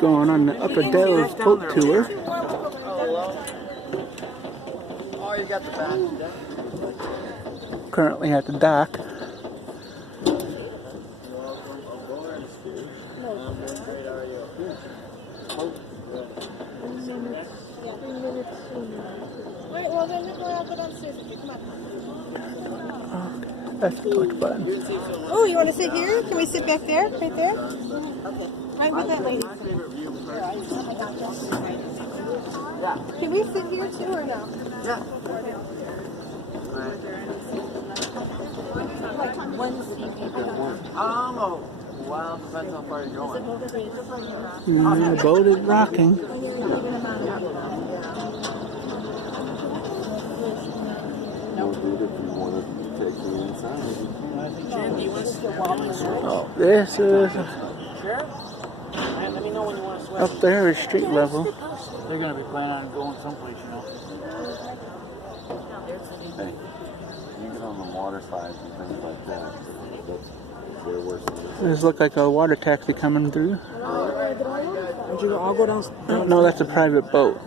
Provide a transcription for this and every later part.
going on the Upper Dells boat tour. Oh, you got the back. Currently at the dock. That's the push button. Oh, you want to sit here? Can we sit back there? Right there? Okay. Right with that lady. Can we sit here too or no? Yeah. Well, depends how far you're going. The boat is rocking. Oh, this is up there is street level. They're going to be planning on going someplace, you know. Hey, you get on the water side and things like that. That's way worse than this. This looks like a water taxi coming through. I'll go down. No, that's a private boat.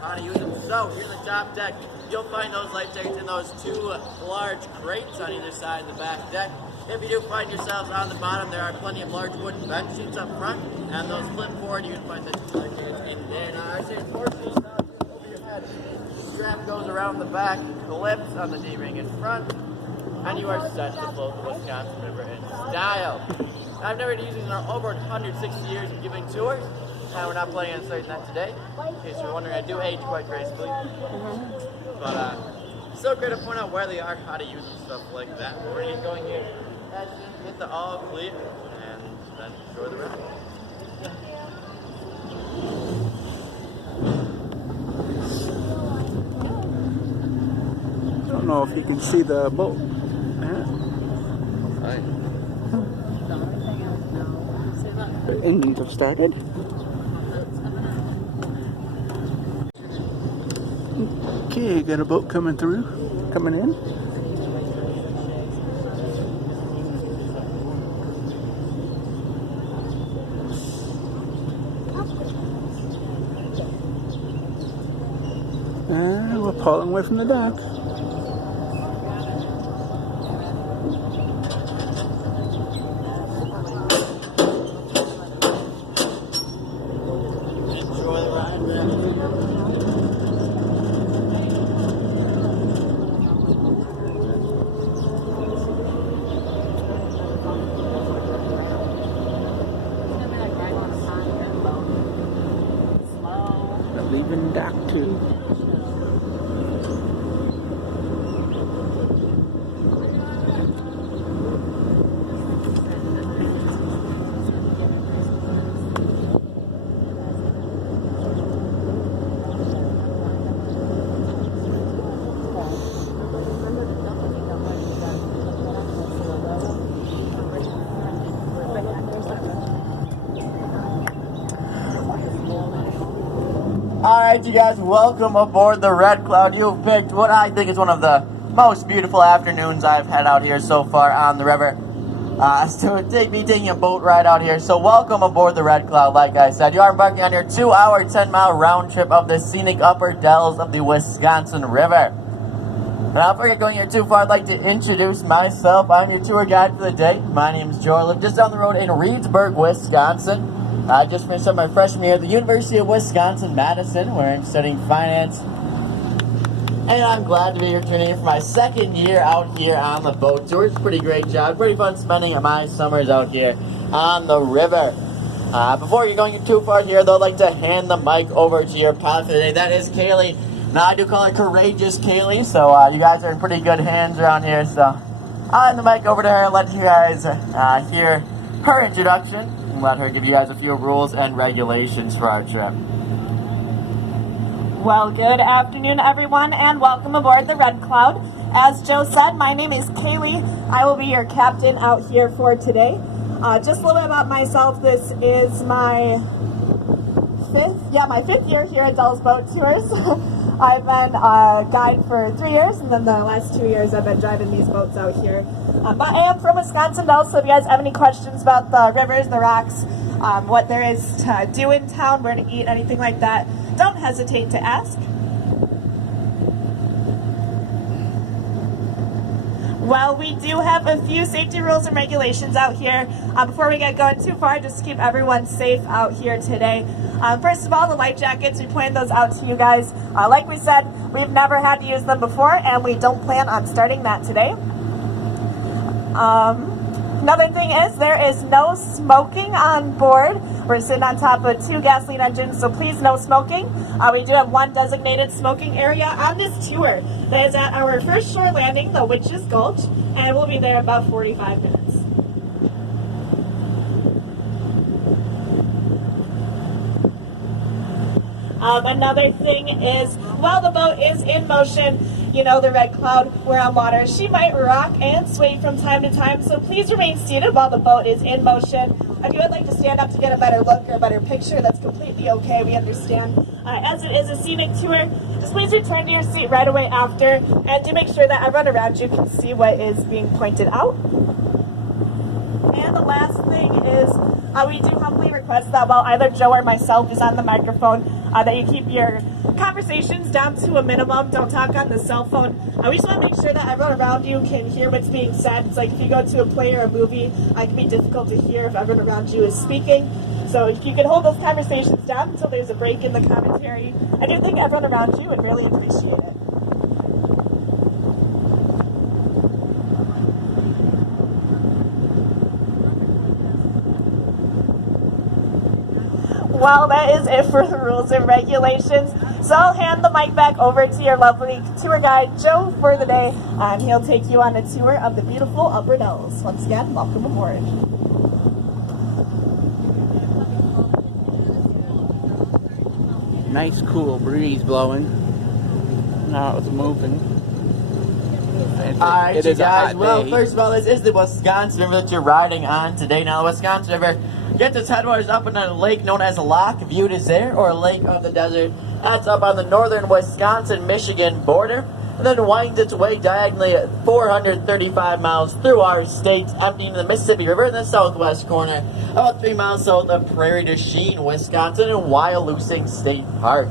How to use them. So, here's the top deck. You'll find those life jackets in those two large crates on either side of the back deck. If you do find yourselves on the bottom, there are plenty of large wooden bench seats up front, and those flip forward, you can find the life jackets in there. Now, I say 4 feet over your head. Strap goes around the back, clips on the D-ring in front, and you are set to float the Wisconsin River in style. I've never used these in over 160 years of giving tours. And we're not planning on starting that today. In case you're wondering, I do age quite gracefully. But still great to point out where they are, how to use them, stuff like that. We're going to get going here. Get the all clear, and then enjoy the river. I don't know if you can see the boat. The engines have started. Okay, got a boat coming in. We're pulling away from the dock. Leaving dock 2. Alright, you guys, welcome aboard the Red Cloud. You've picked what I think is one of the most beautiful afternoons I've had out here so far on the river. So taking a boat ride out here. So welcome aboard the Red Cloud. Like I said, you are embarking on your 2-hour, 10-mile round trip of the scenic Upper Dells of the Wisconsin River. Now, before you're going here too far, I'd like to introduce myself. I'm your tour guide for the day. My name is Joe. I live just down the road in Reedsburg, Wisconsin. I just finished up my freshman year at the University of Wisconsin-Madison, where I'm studying finance. And I'm glad to be returning here for my second year out here on the boat tour. It's a pretty great job. Pretty fun spending my summers out here on the river. Before you're going too far here, though, I'd like to hand the mic over to your pilot for the day. That is Kaylee. Now, I do call her Courageous Kaylee, so you guys are in pretty good hands around here. So I'll hand the mic over to her and let you guys hear her introduction. And let her give you guys a few rules and regulations for our trip. Well, good afternoon, everyone, and welcome aboard the Red Cloud. As Joe said, my name is Kaylee. I will be your captain out here for today. Just a little bit about myself. This is my fifth year here at Dells Boat Tours. I've been a guide for 3 years, and then the last 2 years I've been driving these boats out here. But I am from Wisconsin, though, so if you guys have any questions about the rivers, the rocks, what there is to do in town, where to eat, anything like that, don't hesitate to ask. Well, we do have a few safety rules and regulations out here. Before we get going too far, just to keep everyone safe out here today. First of all, the life jackets, we pointed those out to you guys. Like we said, we've never had to use them before, and we don't plan on starting that today. Another thing is there is no smoking on board. We're sitting on top of 2 gasoline engines, so please no smoking. We do have 1 designated smoking area on this tour. That is at our first shore landing, the Witch's Gulch, and we'll be there about 45 minutes. Another thing is, while the boat is in motion, you know, the Red Cloud, we're on water, she might rock and sway from time to time, so please remain seated while the boat is in motion. If you would like to stand up to get a better look or a better picture, that's completely okay, we understand. As it is a scenic tour, just please return to your seat right away after, and do make sure that everyone around you can see what is being pointed out. And the last thing is, we do humbly request that while either Joe or myself is on the microphone, that you keep your conversations down to a minimum. Don't talk on the cell phone. We just want to make sure that everyone around you can hear what's being said. It's like if you go to a play or a movie, it can be difficult to hear if everyone around you is speaking. So if you could hold those conversations down until there's a break in the commentary, I do think everyone around you would really appreciate it. Well, that is it for the rules and regulations. So I'll hand the mic back over to your lovely tour guide, Joe, for the day, and he'll take you on a tour of the beautiful Upper Hills. Once again, welcome aboard. Nice cool breeze blowing. Now it's moving. Alright, It you is a guys. hot Well, day. first of all, this is the Wisconsin River that you're riding on today. Now, the Wisconsin River gets its headwaters up in a lake known as Loch Viewed is there, or Lake of the Desert. That's up on the northern Wisconsin-Michigan border, and then winds its way diagonally at 435 miles through our state, emptying the Mississippi River in the southwest corner, about 3 miles south of Prairie du Chien, Wisconsin, and Wyalusing State Park.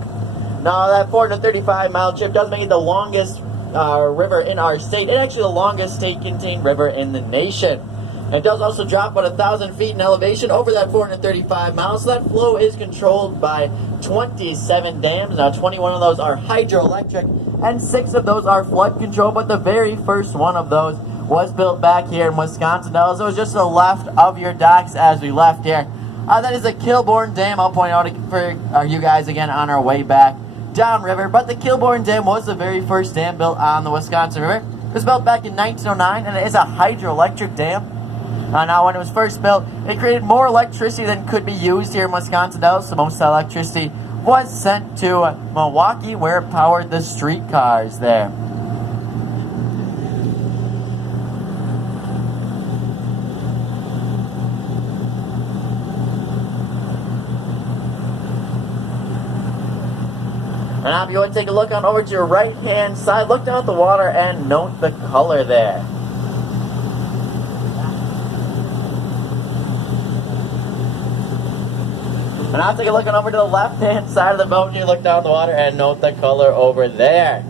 Now, that 435-mile trip does make it the longest river in our state, and actually the longest state-contained river in the nation. It does also drop about 1,000 feet in elevation over that 435 miles, so that flow is controlled by 27 dams. Now, 21 of those are hydroelectric, and 6 of those are flood control, but the very first one of those was built back here in Wisconsin. Now, so it was just to the left of your docks as we left here. That is the Kilbourne Dam. I'll point out for you guys again on our way back downriver, but the Kilbourne Dam was the very first dam built on the Wisconsin River. It was built back in 1909, and it is a hydroelectric dam. Now, when it was first built, it created more electricity than could be used here in Wisconsin, so most of the electricity was sent to Milwaukee, where it powered the streetcars there. And now if you want to take a look on over to your right-hand side, look down at the water and note the color there. And now take a look on over to the left-hand side of the boat, and you look down at the water and note the color over there.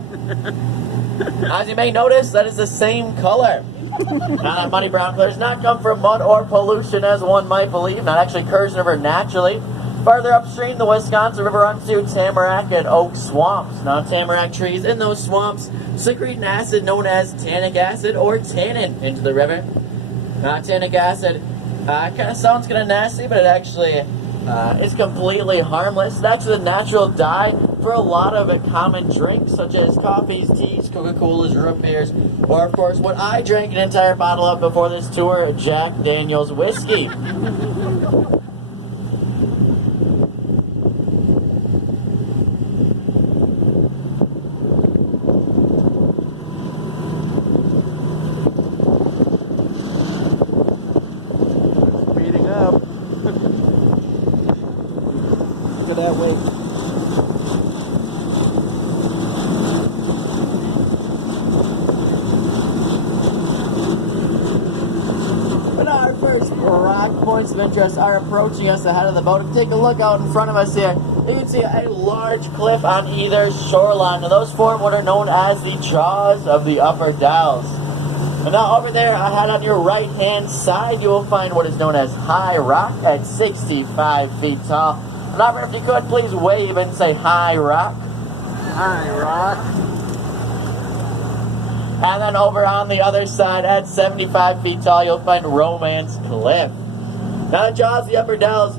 As you may notice, that is the same color. Now that muddy brown color does not come from mud or pollution, as one might believe. That actually occurs in the river naturally. Farther upstream, the Wisconsin River runs through tamarack and oak swamps. Now, tamarack trees in those swamps secrete an acid known as tannic acid or tannin into the river. Now, tannic acid kind of sounds kind of nasty, but it actually is completely harmless. It's actually the natural dye for a lot of common drinks, such as coffees, teas, Coca-Colas, root beers, or, of course, what I drank an entire bottle of before this tour, Jack Daniel's whiskey. Speeding up. Look at that way. first rock points of interest are approaching us ahead of the boat. If you take a look out in front of us here, you can see a large cliff on either shoreline. Now those form what are known as the jaws of the Upper Dalles. And now over there ahead on your right hand side, you will find what is known as High Rock at 65 feet tall. And Robert, if you could please wave and say High Rock. High Rock. And then over on the other side at 75 feet tall, you'll find Romance Cliff. Now the jaws of the Upper Dalles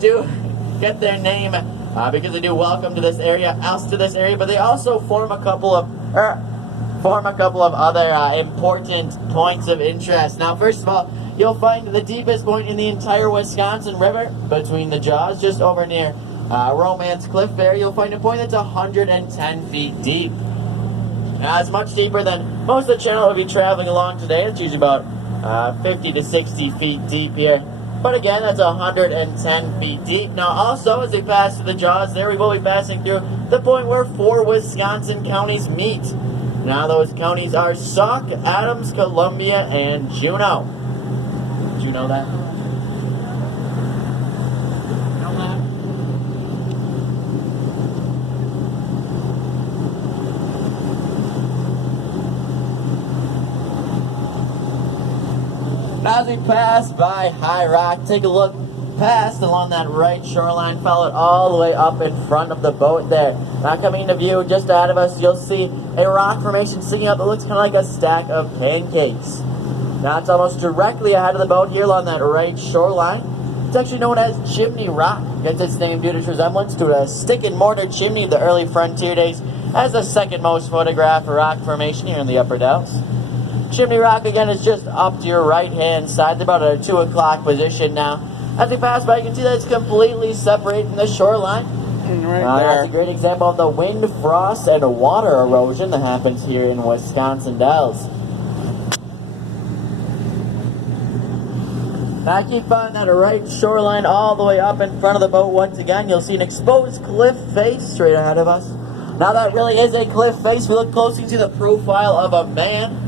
do get their name because they do welcome to this area, but they also form a couple of other important points of interest. Now, first of all, you'll find the deepest point in the entire Wisconsin River between the jaws, just over near Romance Cliff there. You'll find a point that's 110 feet deep. Now, it's much deeper than most of the channel will be traveling along today. It's usually about 50 to 60 feet deep here. But again, that's 110 feet deep. Now, also, as we pass through the jaws there, we will be passing through the point where 4 Wisconsin counties meet. Now, those counties are Sauk, Adams, Columbia, and Juneau. Did you know that? Now, as we pass by High Rock, take a look past along that right shoreline, follow it all the way up in front of the boat there. Now, coming into view just ahead of us, you'll see a rock formation sticking up that looks kind of like a stack of pancakes. Now, it's almost directly ahead of the boat here along that right shoreline. It's actually known as Chimney Rock. Gets its name due to its resemblance to a stick and mortar chimney of the early frontier days, as the second most photographed rock formation here in the Upper Dalles. Chimney Rock, again, is just up to your right-hand side. They're about at a 2 o'clock position now. As we pass by, you can see that it's completely separated from the shoreline. That's a great example of the wind, frost, and water erosion that happens here in Wisconsin Dells. Now, keep on that right shoreline all the way up in front of the boat once again. You'll see an exposed cliff face straight ahead of us. Now, that really is a cliff face. We look closely to the profile of a man.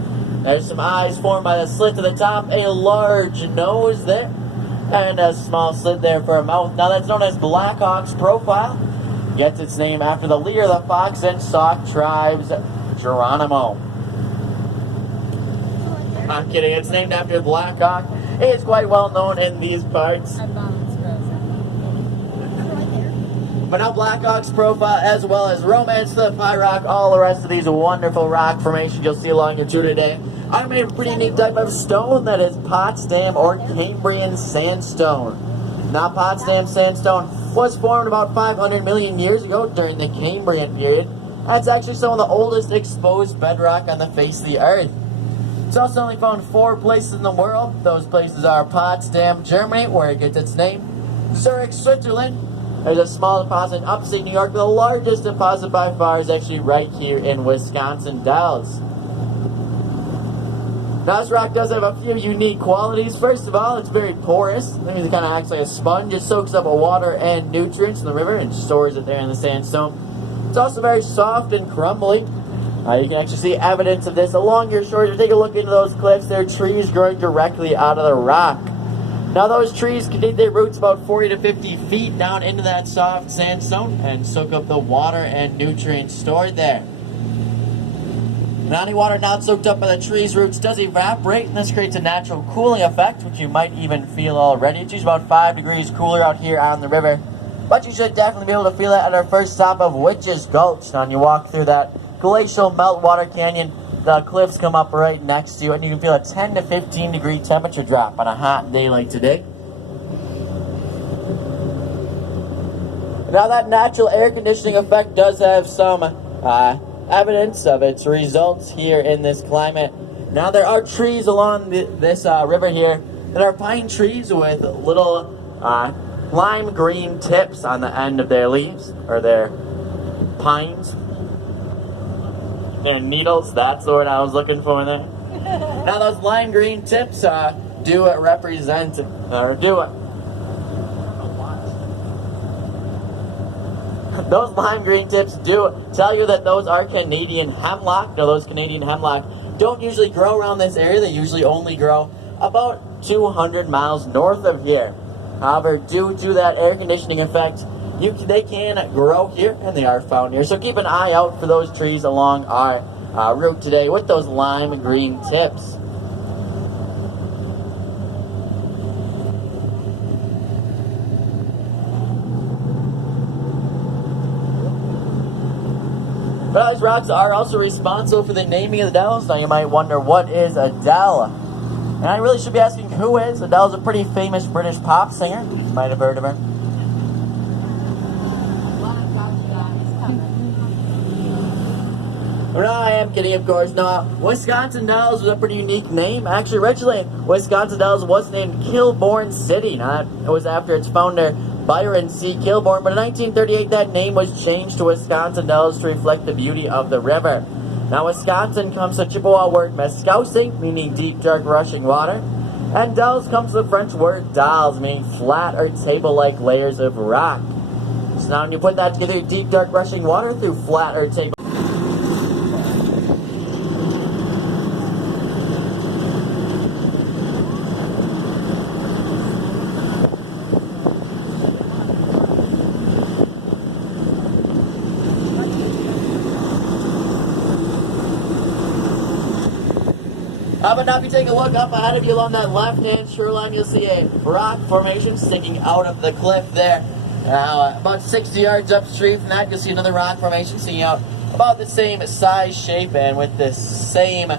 There's some eyes formed by the slit to the top, a large nose there, and a small slit there for a mouth. Now, that's known as Black Hawk's profile. Gets its name after the leader of the Fox and Sauk tribes, Geronimo. I'm kidding, it's named after Black Hawk. It's quite well known in these parts. But now Black Hawk's profile, as well as Romance Cliff, High Rock, all the rest of these wonderful rock formations you'll see along your tour today are made of a pretty neat type of stone that is Potsdam or Cambrian sandstone. Now, Potsdam sandstone was formed about 500 million years ago during the Cambrian period. That's actually some of the oldest exposed bedrock on the face of the earth. It's also only found 4 places in the world. Those places are Potsdam, Germany, where it gets its name, Zurich, Switzerland. There's a small deposit in upstate New York, but the largest deposit by far is actually right here in Wisconsin Dells. Now, this rock does have a few unique qualities. First of all, it's very porous. That means it kind of acts like a sponge. It soaks up water and nutrients in the river and stores it there in the sandstone. It's also very soft and crumbly. You can actually see evidence of this along your shores. Take a look into those cliffs. There are trees growing directly out of the rock. Now, those trees can dig their roots about 40 to 50 feet down into that soft sandstone and soak up the water and nutrients stored there. Now, any water not soaked up by the tree's roots does evaporate, and this creates a natural cooling effect, which you might even feel already. It's usually about 5 degrees cooler out here on the river, but you should definitely be able to feel it at our first stop of Witch's Gulch. Now, when you walk through that glacial meltwater canyon, the cliffs come up right next to you, and you can feel a 10 to 15 degree temperature drop on a hot day like today. Now, that natural air conditioning effect does have some evidence of its results here in this climate. Now, there are trees along this river here that are pine trees with little lime green tips on the end of their leaves, or their pines. Their needles, that's the word I was looking for there. Now, those lime green tips do represent, those lime green tips do tell you that those are Canadian hemlock. Now, those Canadian hemlock don't usually grow around this area. They usually only grow about 200 miles north of here. However, due to that air conditioning effect, they can grow here, and they are found here. So keep an eye out for those trees along our route today with those lime green tips. But these rocks are also responsible for the naming of the dells. Now you might wonder, what is a dell? And I really should be asking, who is? Adele's a pretty famous British pop singer. You might have heard of her. Well, no, I am kidding, of course. No, Wisconsin Dells was a pretty unique name. Actually, originally, Wisconsin Dells was named Kilbourne City. Now, it was after its founder, Byron C. Kilbourne. But in 1938, that name was changed to Wisconsin Dells to reflect the beauty of the river. Now, Wisconsin comes from the Chippewa word mescousin, meaning deep, dark, rushing water. And Dells comes from the French word dalles, meaning flat or table-like layers of rock. So now when you put that together, deep, dark, rushing water through flat or table. But now if you take a look up ahead of you along that left-hand shoreline, you'll see a rock formation sticking out of the cliff there. Now, about 60 yards upstream from that, you'll see another rock formation sticking out about the same size, shape, and with the same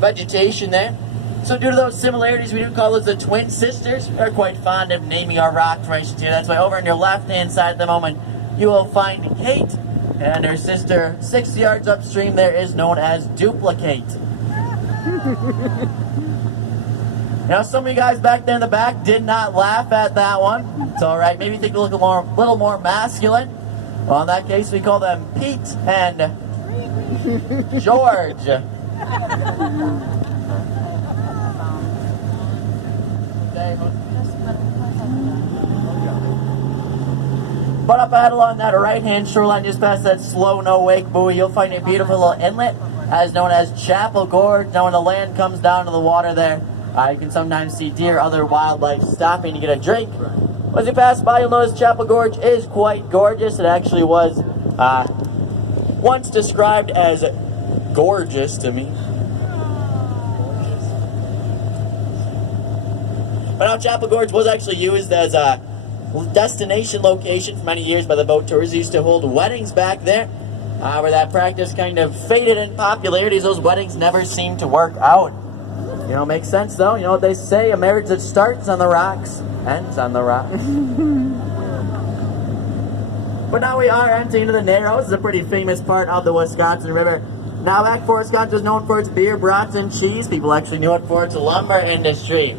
vegetation there. So due to those similarities, we do call those the twin sisters. We're quite fond of naming our rock formations here. That's why over on your left-hand side at the moment, you will find Kate, and her sister 60 yards upstream there is known as Duplicate. Now, some of you guys back there in the back did not laugh at that one. It's all right. Maybe you think a little more masculine. Well, in that case, we call them Pete and George. But up ahead along that right-hand shoreline, just past that slow no-wake buoy, you'll find a beautiful little inlet, as known as Chapel Gorge. Now when the land comes down to the water there, you can sometimes see deer, other wildlife stopping to get a drink. As you pass by, you'll notice Chapel Gorge is quite gorgeous. It actually was once described as gorgeous to me. But now Chapel Gorge was actually used as a destination location for many years by the boat tours. They used to hold weddings back there. Where that practice kind of faded in popularity as those weddings never seemed to work out. You know, makes sense though. You know what they say, a marriage that starts on the rocks, ends on the rocks. But now we are entering into the Narrows. It's a pretty famous part of the Wisconsin River. Now back before Wisconsin was known for its beer, brats, and cheese, people actually knew it for its lumber industry.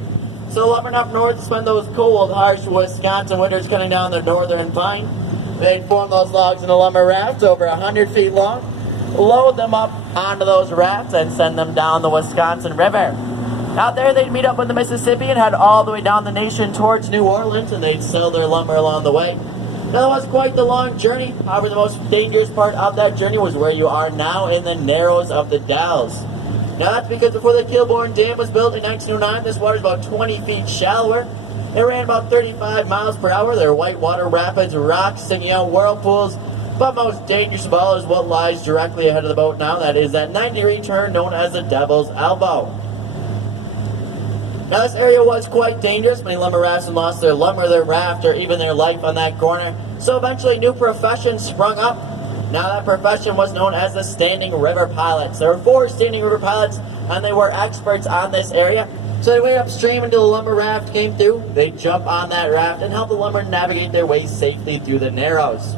So lumbering up north to spend those cold, harsh Wisconsin winters cutting down the northern pine. They'd form those logs into lumber rafts over 100 feet long, load them up onto those rafts, and send them down the Wisconsin River. Out there, they'd meet up with the Mississippi and head all the way down the nation towards New Orleans, and they'd sell their lumber along the way. Now, that was quite the long journey. However, the most dangerous part of that journey was where you are now in the Narrows of the Dalles. Now, that's because before the Kilbourne Dam was built in 1909, this water is about 20 feet shallower. It ran about 35 miles per hour. There are whitewater rapids, rocks sticking out, whirlpools. But most dangerous of all is what lies directly ahead of the boat now. That is that 90-degree turn known as the Devil's Elbow. Now, this area was quite dangerous. Many lumber raftsmen lost their lumber, their raft, or even their life on that corner. So eventually, a new profession sprung up. Now, that profession was known as the Standing River Pilots. There were 4 Standing River Pilots, and they were experts on this area. So they went upstream until the lumber raft came through. They'd jump on that raft and help the lumber navigate their way safely through the Narrows.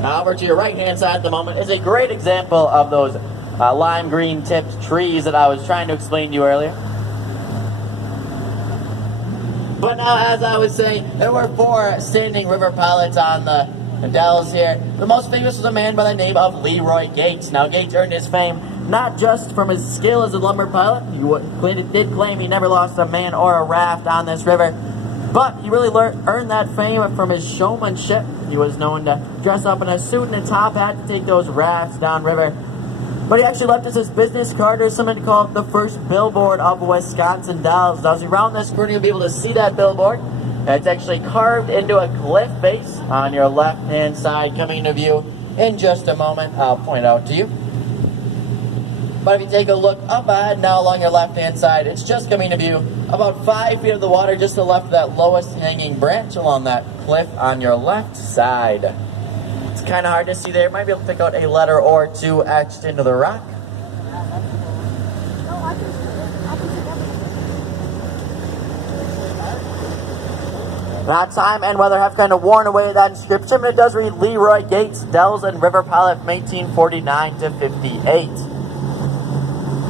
Now, over to your right-hand side at the moment is a great example of those lime green tipped trees that I was trying to explain to you earlier. But now, as I was saying, there were 4 Standing River Pilots on the Dalles here. The most famous was a man by the name of Leroy Gates. Now, Gates earned his fame not just from his skill as a lumber pilot. He did claim he never lost a man or a raft on this river, but he really earned that fame from his showmanship. He was known to dress up in a suit and a top hat to take those rafts downriver. But he actually left us his business card or something called the first billboard of Wisconsin Dells. Now, as you round this corner, you'll be able to see that billboard. It's actually carved into a cliff face on your left-hand side, coming into view in just a moment. I'll point out to you. But if you take a look up ahead now along your left-hand side, it's just coming to view about 5 feet of the water just to the left of that lowest hanging branch along that cliff on your left side. It's kind of hard to see there. You might be able to pick out a letter or two etched into the rock. Now, time and weather have kind of worn away that inscription, but it does read Leroy Gates, Dells and River Pilot from 1849 to 58.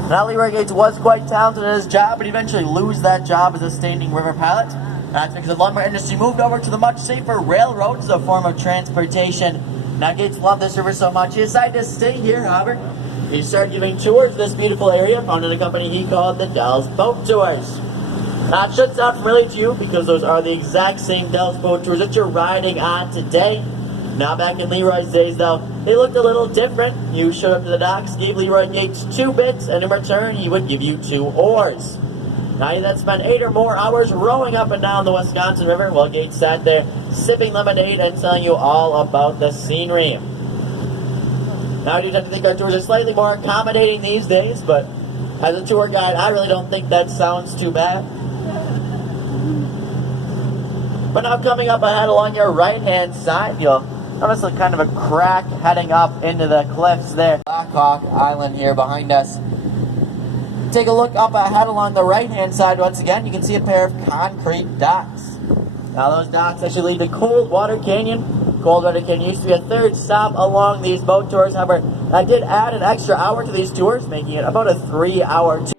Now, Leroy Gates was quite talented at his job, but he eventually lose that job as a standing river pilot. That's because the lumber industry moved over to the much safer railroad as a form of transportation. Now, Gates loved this river so much, he decided to stay here, however. He started giving tours of this beautiful area, founded a company he called the Dells Boat Tours. Now, it should sound familiar to you because those are the exact same Dells Boat Tours that you're riding on today. Now, back in Leroy's days, though, they looked a little different. You showed up to the docks, gave Leroy Gates 2 bits, and in return, he would give you 2 oars. Now, you then spent 8 or more hours rowing up and down the Wisconsin River while Gates sat there sipping lemonade and telling you all about the scenery. Now, I do tend to think our tours are slightly more accommodating these days, but as a tour guide, I really don't think that sounds too bad. But now, coming up ahead along your right-hand side, you'll notice a kind of a crack heading up into the cliffs there. Black Hawk Island here behind us. Take a look up ahead along the right-hand side once again. You can see a pair of concrete docks. Now, those docks actually lead to Coldwater Canyon. Coldwater Canyon used to be a 3rd stop along these boat tours. However, I did add an extra hour to these tours, making it about a 3-hour tour.